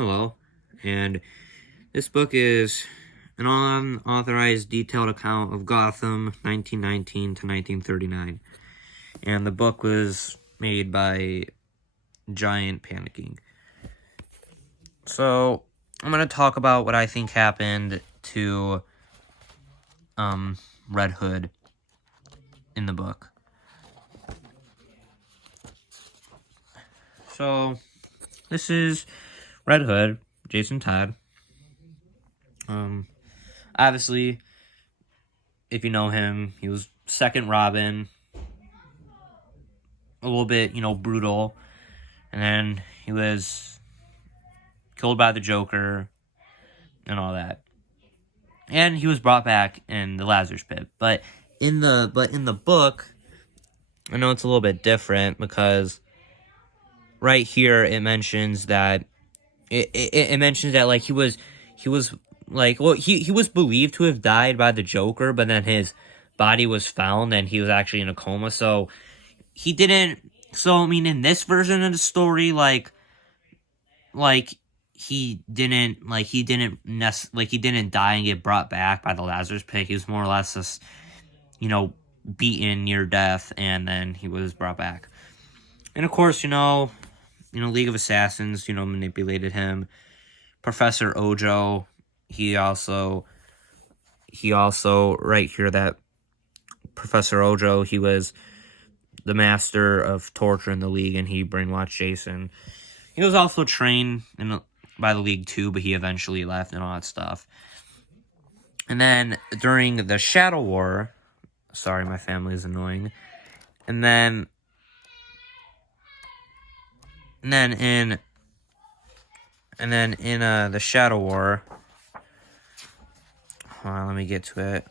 Hello, and this book is an unauthorized detailed account of Gotham 1919 to 1939, and the book was made by Giant Panicking. So, I'm going to talk about what I think happened to Red Hood in the book. So, this is Red Hood, Jason Todd. Obviously, if you know him, he was second Robin, a little bit, brutal, and then he was killed by the Joker and all that. And he was brought back in the Lazarus Pit. But in the book, I know it's a little bit different because right here it mentions that it mentions that like he was like, well, he was believed to have died by the Joker, but then his body was found and he was actually in a coma. So he didn't. So I mean, in this version of the story, like he didn't he didn't die and get brought back by the Lazarus Pit. He was more or less just beaten near death, and then he was brought back. And of course, League of Assassins, manipulated him. Professor Ojo, he also right here that Professor Ojo, he was the master of torture in the League, and he brainwashed Jason. He was also trained by the League too, but he eventually left and all that stuff. And then during the Shadow War, sorry, my family is annoying. And then in the Shadow War, hold on, let me get to it.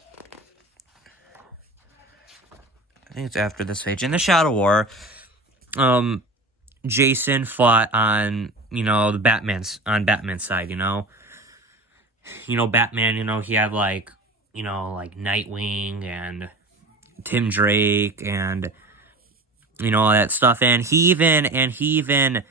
I think it's after this page. In the Shadow War, Jason fought on Batman's side. Batman. He had like Nightwing and Tim Drake and all that stuff, and he even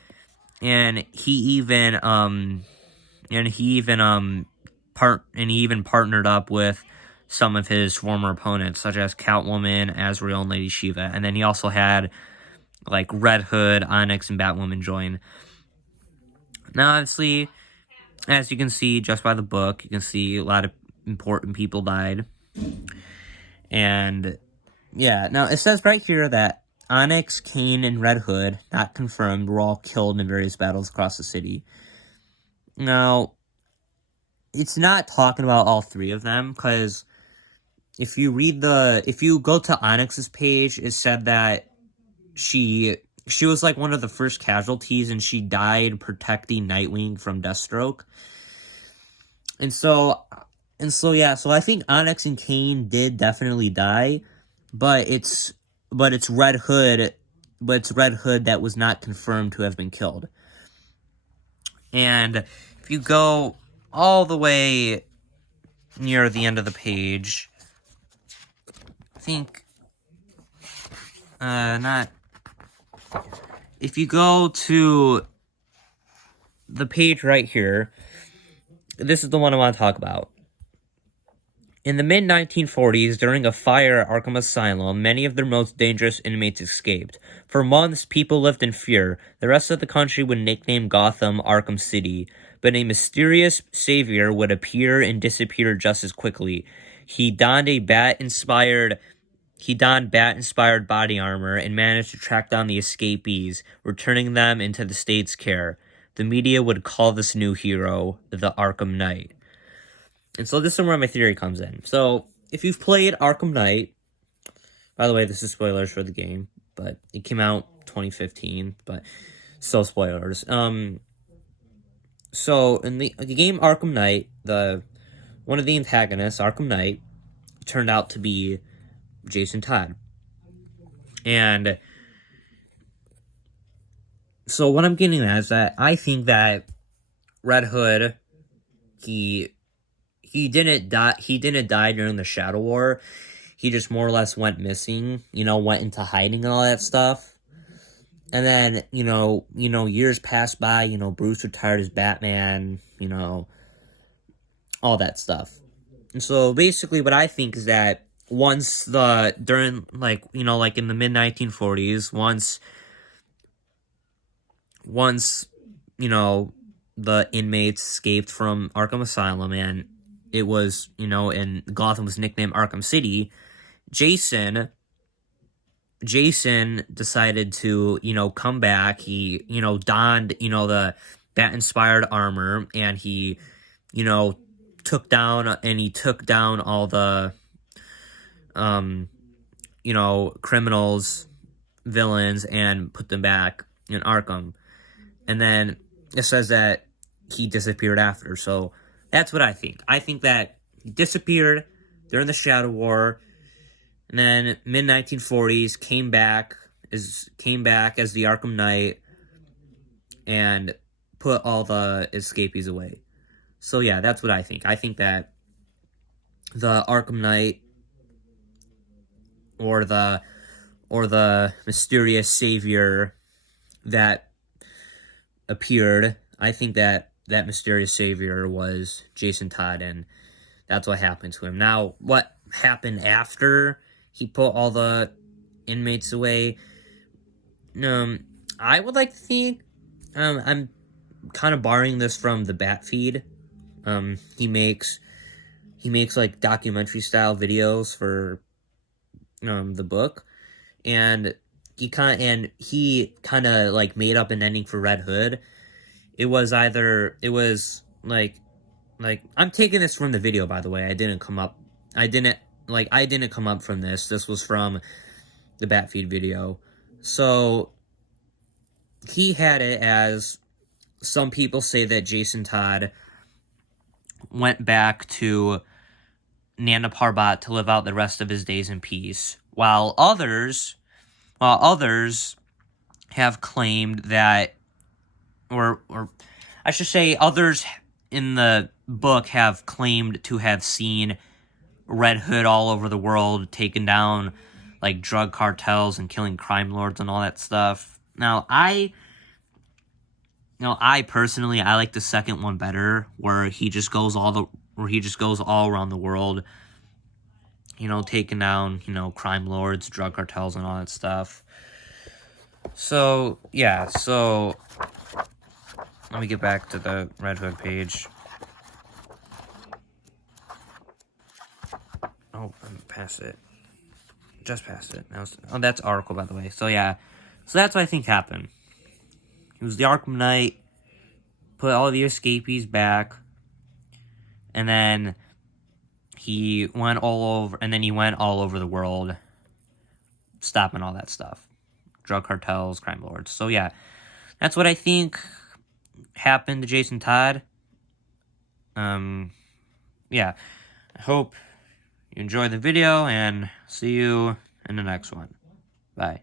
partnered up with some of his former opponents, such as Catwoman, Azrael, and Lady Shiva. And then he also had like Red Hood, Onyx, and Batwoman join. Now, obviously, as you can see just by the book, you can see a lot of important people died. And yeah, now it says right here that Onyx, Kane, and Red Hood, not confirmed, were all killed in various battles across the city. Now, it's not talking about all three of them, because if you go to Onyx's page, it said that she was like one of the first casualties, and she died protecting Nightwing from Deathstroke. And so I think Onyx and Kane did definitely die, but it's Red Hood, that was not confirmed to have been killed. And if you go all the way near the end of the page, I think if you go to the page right here, this is the one I want to talk about. In the mid-1940s, during a fire at Arkham Asylum, many of their most dangerous inmates escaped. For months, people lived in fear. The rest of the country would nickname Gotham Arkham City, but a mysterious savior would appear and disappear just as quickly. He donned bat-inspired body armor and managed to track down the escapees, returning them into the state's care. The media would call this new hero the Arkham Knight. And so this is where my theory comes in. So, if you've played Arkham Knight, by the way, this is spoilers for the game, but it came out 2015, but still spoilers. So in the game Arkham Knight, one of the antagonists, Arkham Knight, turned out to be Jason Todd. And so what I'm getting at is that I think that Red Hood, he didn't die during the Shadow War. He just more or less went missing, went into hiding and all that stuff. And then, years pass by, Bruce retired as Batman, all that stuff. And so basically what I think is that during, like in the mid 1940s, once, you know, the inmates escaped from Arkham Asylum and it was, and Gotham was nicknamed Arkham City, Jason Jason decided to, come back. He, donned, the bat inspired armor and you know, he took down all the um, criminals, villains and put them back in Arkham. And then it says that he disappeared after. So that's what I think. I think that he disappeared during the Shadow War. And then mid 1940s came back as the Arkham Knight and put all the escapees away. So yeah, that's what I think. I think that the Arkham Knight or the mysterious savior that appeared, I think that that mysterious savior was Jason Todd, and that's what happened to him. Now, what happened after he put all the inmates away? I would like to think, I'm kind of borrowing this from the Bat feed. He makes like documentary style videos for the book, and he kind of like made up an ending for Red Hood. It was I'm taking this from the video, by the way. I didn't come up from this. This was from the Batfeed video. So he had it as, some people say that Jason Todd went back to Nanda Parbat to live out the rest of his days in peace, while others have claimed that, or I should say, others in the book have claimed to have seen Red Hood all over the world, taking down like drug cartels and killing crime lords and all that stuff. I personally, I like the second one better, where he just goes all around the world, taking down, crime lords, drug cartels, and all that stuff. So, yeah, let me get back to the Red Hood page. Oh, I'm past it. Just past it. That's Oracle, by the way. So, yeah. So, that's what I think happened. He was the Arkham Knight, put all the escapees back, and then he went all over the world, stopping all that stuff. Drug cartels, crime lords. So, yeah. That's what I think happened to Jason Todd. Yeah. I hope you enjoyed the video, and see you in the next one. Bye.